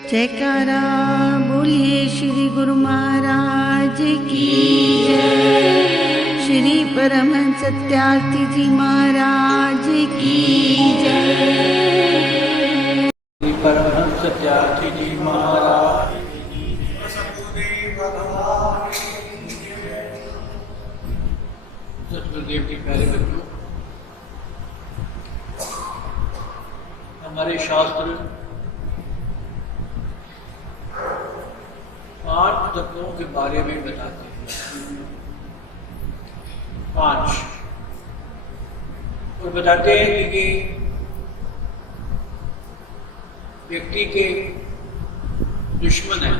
जयकारा बोलिए श्री गुरु महाराज की जय। श्री परमहंस सत्यार्थी जी महाराज की जय। श्री परमहंस सत्यार्थी जी महाराज सतगुरुदेव के प्यारे बच्चों, हमारे शास्त्र 5 तत्वों के बारे में बताते हैं। 5 और बताते हैं कि व्यक्ति के दुश्मन है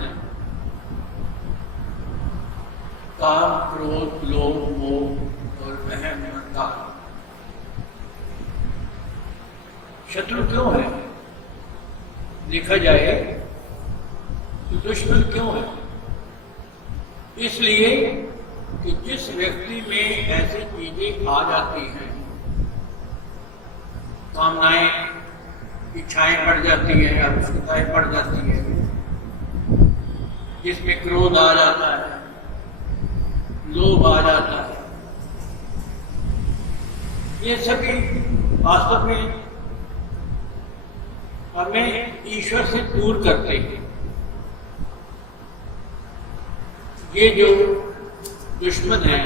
काम, क्रोध, लोभ, मोह और अहम अहंकार। शत्रु क्यों है? देखा जाए तो दुश्मन क्यों है? इसलिए कि जिस व्यक्ति में ऐसी चीजें आ जाती हैं, कामनाएं, इच्छाएं बढ़ जाती हैं, आवश्यकताएं बढ़ जाती हैं, जिसमें क्रोध आ जाता है, लोभ आ जाता है, ये सभी वास्तव में हमें ईश्वर से दूर करते हैं। ये जो दुश्मन है,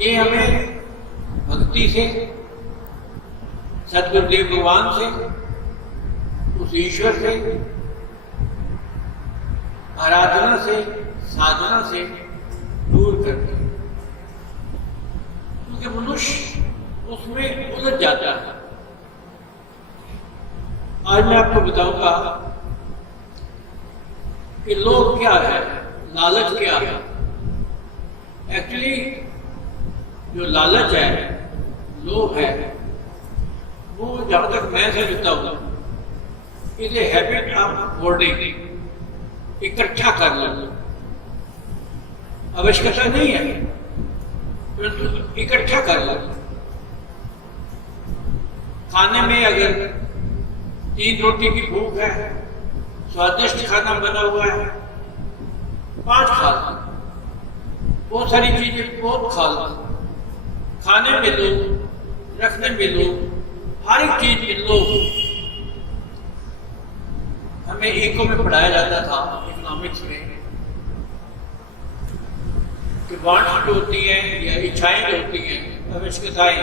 ये हमें भक्ति से, सतगुरुदेव भगवान से, उस ईश्वर से, आराधना से, साधना से दूर करते हैं, क्योंकि मनुष्य उसमें उलझ जाता है। आज मैं आपको बताऊंगा कि लोभ क्या है, लालच क्या है। एक्चुअली जो लालच है, लोभ है, वो जहां तक मैं समझता हूं, is a habit of hoarding, इकट्ठा कर लो। आवश्यकता नहीं है, परंतु इकट्ठा कर लो। खाने में अगर 3 रोटी की भूख है, स्वादिष्ट खाना बना हुआ है, 5 खा लो। बहुत सारी चीजें बहुत खा लो, खाने में लो, रखने में लो, हर एक चीज में लो। हमें इको में पढ़ाया जाता था, इकोनॉमिक्स में, कि वांट्स जो होती हैं या इच्छाएं जो होती हैं, आवश्यकताएं,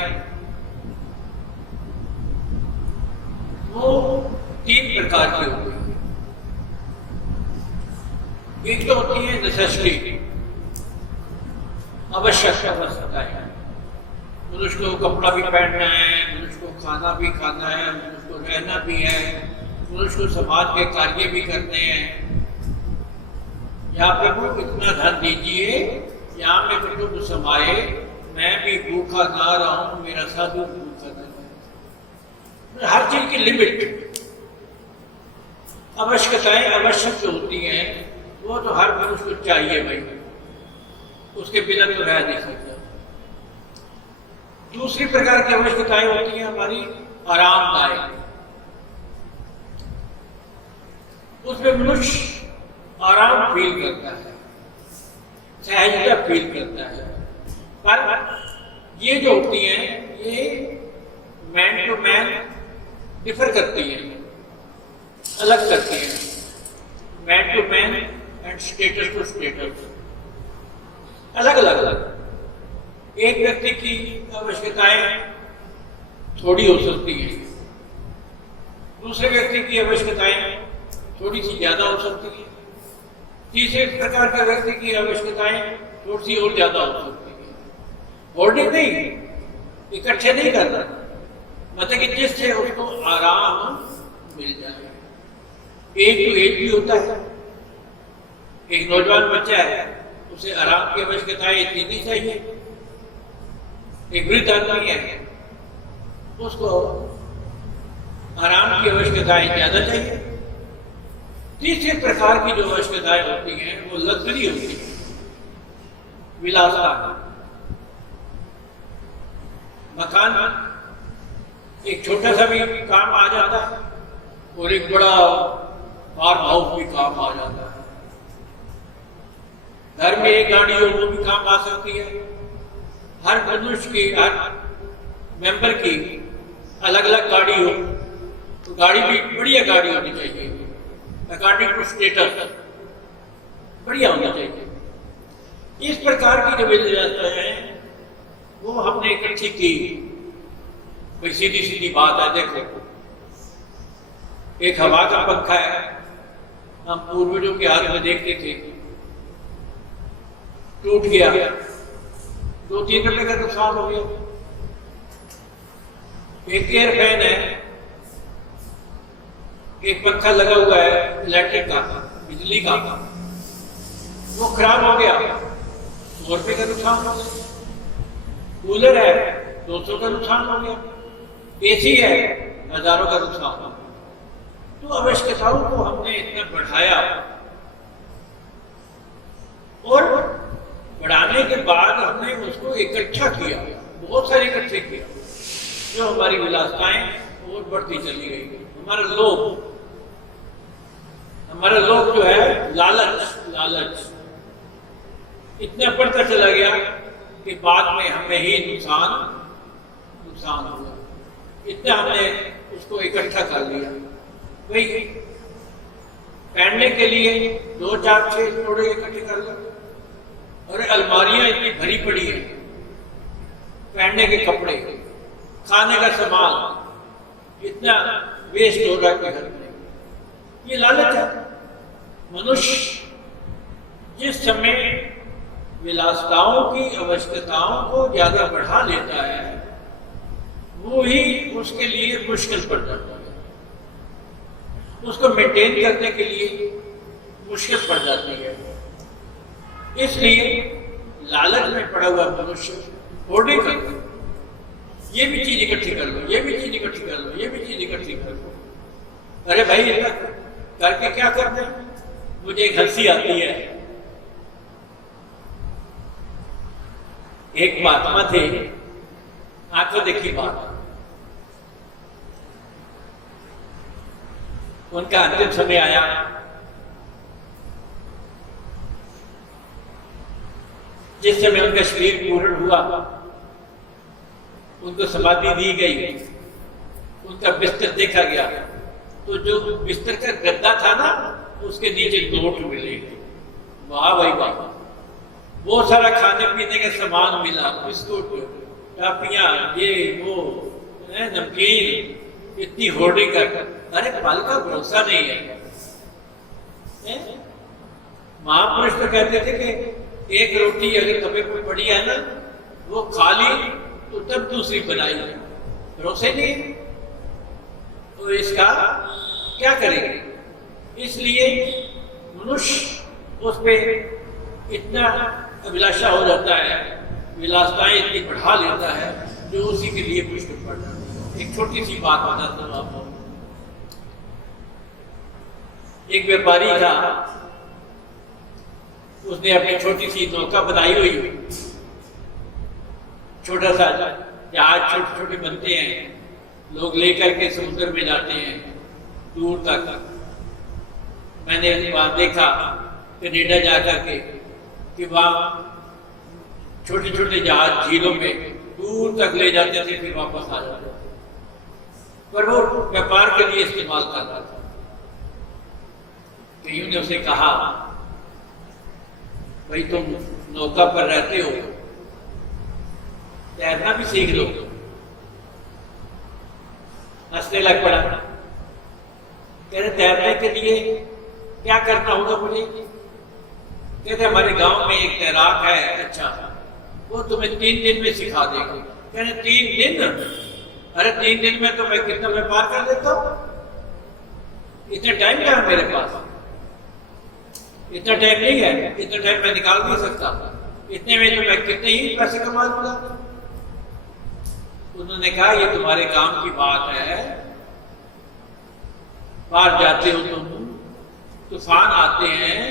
वो 3 प्रकार की होती हैं। एक तो होती है नेसेसिटी, आवश्यक आवश्यकताएं। मनुष्य को कपड़ा भी पहनना है, मनुष्य को खाना भी खाना है, मनुष्य को रहना भी है, मनुष्य को समाज के कार्य भी करने हैं। यहाँ प्रभु इतना धन दीजिए, यहाँ में कुटुंब समाये, मैं भी भूखा ना रहूं, मेरा साधु भूखा न रहे। हर चीज की लिमिट, आवश्यकताएं आवश्यक जो होती हैं, वो तो हर मनुष्य को चाहिए भाई, उसके बिना तो रह नहीं सकता। दूसरी प्रकार की आवश्यकताएं होती हैं हमारी आरामदायक, उसमें मनुष्य आराम फील करता है, सहजता फील करता है। पर ये जो होती हैं, ये मैन टू मैन डिफर करती हैं, अलग करती हैं, man to man and status to status, अलग अलग। एक व्यक्ति की आवश्यकताएं थोड़ी हो सकती हैं, दूसरे व्यक्ति की आवश्यकताएं थोड़ी सी ज्यादा हो सकती हैं, तीसरे प्रकार का व्यक्ति की आवश्यकताएं थोड़ी सी और ज्यादा हो सकती हैं। होर्डिंग नहीं, इकट्ठे नहीं करना, मतलब कि जिससे उसको आराम मिल जाए। एक तो एक भी होता है, एक नौजवान बच्चा है, उसे आराम की आवश्यकताएं इतनी नहीं चाहिए। एक वृद्ध आदमी है, उसको आराम की आवश्यकताएं ज्यादा चाहिए। तीसरे प्रकार की जो आवश्यकताएं होती हैं, वो लग्जरी होती है, विलासता। मकान एक छोटा सा भी काम आ जाता है और एक बड़ा फार्म हाउस भी काम आ जाता है। घर में एक गाड़ी हो वो भी काम आ सकती है। हर मनुष्य की, हर मेंबर की अलग अलग गाड़ी हो तो गाड़ी भी बढ़िया गाड़ी होनी चाहिए, अकॉर्डिंग टू स्टेटस बढ़िया होना चाहिए। इस प्रकार की जो व्यवस्था है वो हमने इकट्ठी की। कोई सीधी सीधी बात है, देखो एक हवा का पंखा है, हम पूर्वजों के हाथ में देखते थे, टूट गया, 2-3 रुपए का नुकसान हो गया। एक एयर फैन है, एक पंखा लगा हुआ है इलेक्ट्रिक का, बिजली का, वो खराब हो गया, 100 रुपए का नुकसान हो गया। कूलर है, 200 का नुकसान हो गया। एसी है, हजारों का नुकसान हो गया। तो आवश्यकताओं को हमने इतना बढ़ाया और बढ़ाने के बाद हमने उसको इकट्ठा किया, बहुत सारे इकट्ठे किया, जो हमारी विलासताएं और बढ़ती चली गई। हमारा लोभ जो है, लालच इतना बढ़ता चला गया कि बाद में हमें ही नुकसान हुआ। इतना हमने उसको इकट्ठा कर लिया। भाई पहनने के लिए 2-4-6 जोड़े इकट्ठे कर लो, और अलमारियां इतनी भरी पड़ी है, पहनने के कपड़े, खाने का सामान इतना वेस्ट हो रहा है घर में। ये लालच है। मनुष्य जिस समय विलासिताओं की आवश्यकताओं को ज्यादा बढ़ा लेता है वो ही उसके लिए मुश्किल पड़ जाता है, उसको मेंटेन करने के लिए मुश्किल पड़ जाती है। इसलिए लालच में पड़ा हुआ मनुष्य होर्डिंग करता है, ये भी चीज इकट्ठी कर लो, ये भी चीज इकट्ठी कर लो, ये भी चीज इकट्ठी कर लो। अरे भाई इतना करके क्या करते हैं? मुझे एक हंसी आती है। एक महात्मा थे, आंखों देखी बात, उनका अंतिम समय आया। जिस समय उनका शरीर पूर्ण हुआ, उनको समाधि दी गई, उनका बिस्तर देखा गया, तो जो बिस्तर का गद्दा था ना, उसके नीचे नोट मिले। वाह भाई वाह, बहुत सारा खाने पीने का सामान मिला, बिस्कुट, टाफियां, ये वो नमकीन, इतनी होर्डिंग कर। अरे फल का भरोसा नहीं है। महापुरुष तो कहते थे कि एक रोटी अगर तवे पर पड़ी है ना, वो खा ली तो तब दूसरी बनाई, भरोसे नहीं, तो इसका क्या करेंगे? इसलिए मनुष्य उस पे इतना अभिलाषा हो जाता है, विलासताएं इतनी बढ़ा लेता है, जो उसी के लिए मुश्किल पड़ जाती है। एक छोटी सी बात बताता हूँ आपको। एक व्यापारी था, उसने अपनी छोटी सी नौका बनाई हुई, छोटा सा जहाज छोटे छोटे बनते हैं, लोग लेकर के समुद्र में जाते हैं दूर तक। मैंने वहां देखा कनाडा जाकर के कि वहां छोटे छोटे जहाज झीलों में दूर तक ले जाते थे, फिर वापस आ जाते थे, पर वो व्यापार के लिए इस्तेमाल करता था। कईयों ने उसे कहा, भाई तुम नौका पर रहते हो, तैरना भी सीख लो। हंसने लग पड़ा। कह रहे तैरने के लिए क्या करना होगा मुझे? कहते हमारे गांव में एक तैराक है, अच्छा, वो तुम्हें 3 दिन में सिखा देगा। कह रहे 3 दिन? अरे 3 दिन में तो मैं कितना व्यापार कर लेता हूँ, इतना टाइम क्या है मेरे पास? इतना टाइम नहीं है, इतना टाइम मैं निकाल नहीं सकता, इतने में तो मैं कितने ही पैसे कमा लूंगा। उन्होंने कहा ये तुम्हारे काम की बात है, बाहर जाते हो तुम, तूफान आते हैं,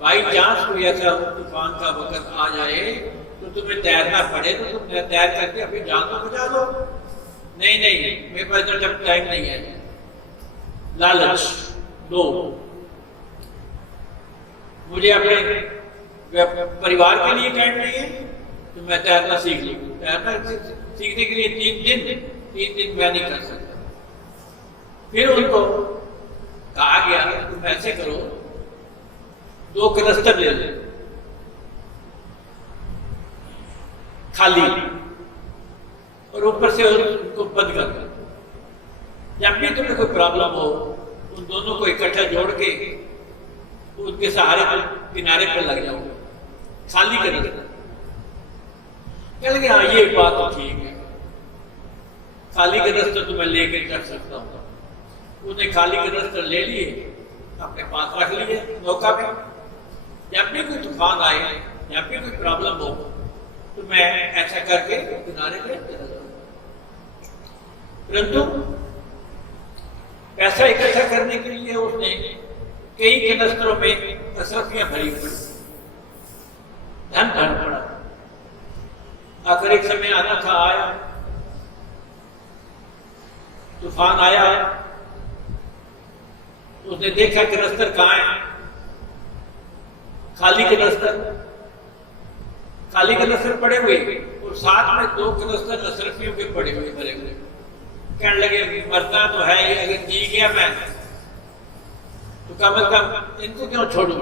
बाई चांस कोई ऐसा तूफान का वक्त आ जाए तो तुम्हें तैरना पड़े तो तुम तैर करके अपनी जान तो बचा दो। नहीं नहीं, मेरे पास इतना टाइम नहीं है। लालच, लोभ। मुझे अपने परिवार के लिए टाइम नहीं है तो मैं तैरना सीख लूँ। तैरना सीखने के लिए 3 दिन मैं नहीं कर सकता। फिर उनको कहा गया तुम ऐसे करो, 2 कनस्तर ले लो खाली, और ऊपर से उनको बंद कर दो। जब भी तुम्हें कोई प्रॉब्लम हो उन दोनों को इकट्ठा जोड़ के उनके सहारे पर किनारे पर लग जाओ, खाली कर देना। चल गया, हाँ ये बात तो ठीक है, खाली के रस्ते तो मैं लेकर कर सकता हूँ। उसने खाली के रस्ते ले लिए, अपने पास रख लिए मौका पे। जब भी कोई तूफान आए, जब भी कोई प्रॉब्लम हो तो मैं ऐसा करके किनारे पे चला जाऊँ। परंतु पैसा इकट्ठा करने के लिए उसने कई कनस्तरों में असरफियां भरी पड़ी, धन भर पड़ा। आखिर एक समय आना था, आया तूफान आया, उसने देखा कनस्तर कहाँ है, खाली कनस्तर पड़े हुए, और साथ में 2 कनस्तर असरफियों के पड़े हुए भरे हुए। कहने लगे मरना तो है ही, अगर जी गया मैं तो कम से कम इनको क्यों छोड़ू।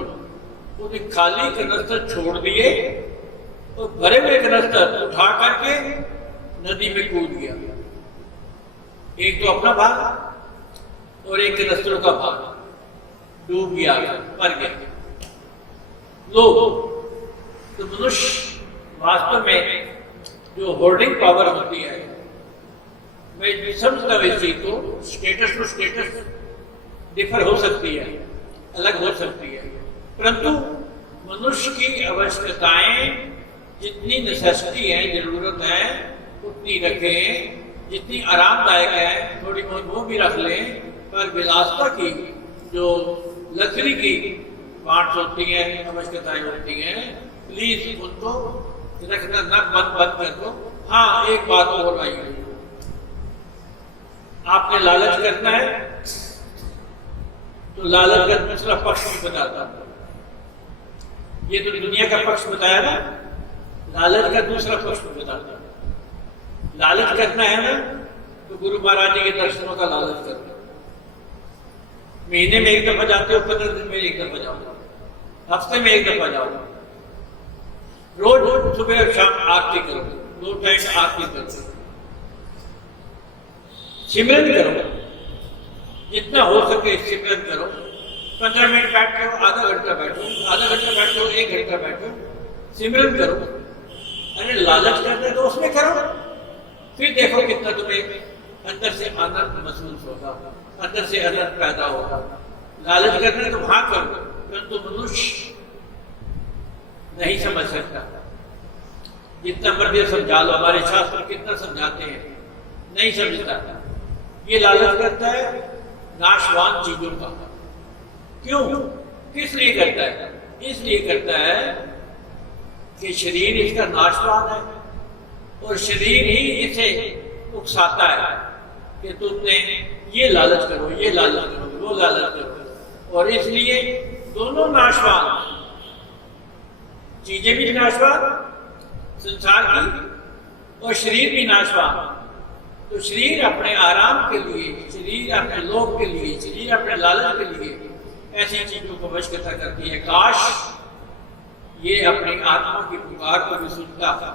उसने खाली कनस्तर छोड़ दिए और भरे हुए कनस्तर उठा करके नदी में कूद गया। एक तो अपना भाग और एक कनस्तरों का भाग, डूब गया, मर गया। लोग तो मनुष्य वास्तव में जो होल्डिंग पावर होती है, मैं समझता हूँ इस चीज को, स्टेटस टू स्टेटस डिफर हो सकती है, अलग हो सकती है, परंतु मनुष्य की आवश्यकताएं जितनी नेसेसिटी है, जरूरत है, उतनी रखें। जितनी आरामदायक है थोड़ी बहुत वो भी रख लें, पर विलासता की जो लग्जरी की वांट्स होती हैं, आवश्यकताएं होती हैं, प्लीज उनको रखना न बंद कर दो। हाँ, एक बात और आई है, आपने लालच करना है तो लालच का दूसरा पक्ष भी बताता हूं। ये तो दुनिया का पक्ष बताया ना, लालच का दूसरा पक्ष भी बताता हूं। लालच करना है ना तो गुरु महाराज जी के दर्शनों का लालच करना। महीने में एक दफा जाते हो, 15 दिन में एक दफा जाओ, हफ्ते में एक दफा जाओ, रोज सुबह और शाम आरती करो, 2 टाइम आरती करो, सिमरन करो, जितना हो सके सिमरन करो। 15 मिनट बैठो, आधा घंटा बैठो, आधा घंटा बैठो, 1 घंटा बैठो, सिमरन करो। अरे लालच करना है तो उसमें करो, फिर देखो कितना तुम्हें अंदर से आनंद महसूस होगा, अंदर से आनंद पैदा होगा। लालच करना है तो वहां करो, परंतु मनुष्य नहीं समझ सकता। जितना मर्जी समझा लो, हमारे शास्त्र कितना समझाते हैं, नहीं समझता। ये लालच करता है नाशवान चीजों का। क्यों, किस लिए करता है? इसलिए करता है कि शरीर इसका नाशवान है और शरीर ही इसे उकसाता है कि तुमने ये लालच करो, ये लालच करो, वो लालच करो। और इसलिए दोनों नाशवान, चीजें भी नाशवान संसार की और शरीर भी नाशवान। तो शरीर अपने आराम के लिए, शरीर अपने लोभ के लिए, शरीर अपने लालच के लिए ऐसी चीजों को वशकता करती है। काश ये अपनी आत्मा की पुकार को भी सुनता था,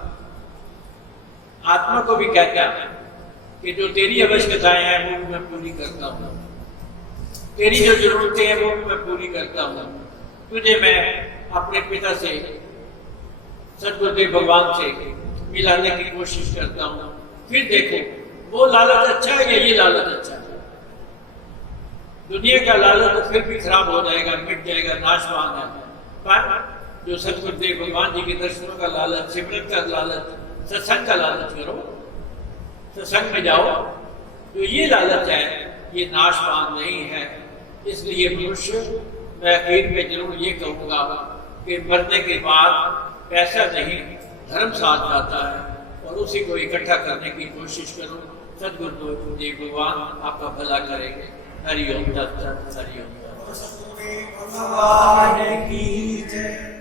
आत्मा को भी कहता है कि जो तेरी आवश्यकताएं हैं वो मैं पूरी करता हूँ, तेरी जो जरूरतें हैं वो मैं पूरी करता हूँ। तुझे मैं अपने पिता से, सदगुरुदेव भगवान से मिलाने की कोशिश करता हूँ। फिर देखो वो लालच अच्छा है या ये लालच अच्छा है। दुनिया का लालच तो फिर भी खराब हो जाएगा, मिट जाएगा, नाशवान है। पर जो सदगुरुदेव भगवान जी के दर्शनों का लालच, सिमरन का लालच, सत्संग का लालच करो, सत्संग में जाओ, तो ये लालच है, ये नाशवान नहीं है। इसलिए मनुष्य, मैं आखिर में जरूर ये कहूँगा कि मरने के बाद पैसा नहीं, धर्म साथ जाता है, और उसी को इकट्ठा करने की कोशिश करो। सदगुरुदेव भगवान आपका भला करेंगे। हरि ओम तत्सत, हरि ओम तत्सत। भगवान की जय।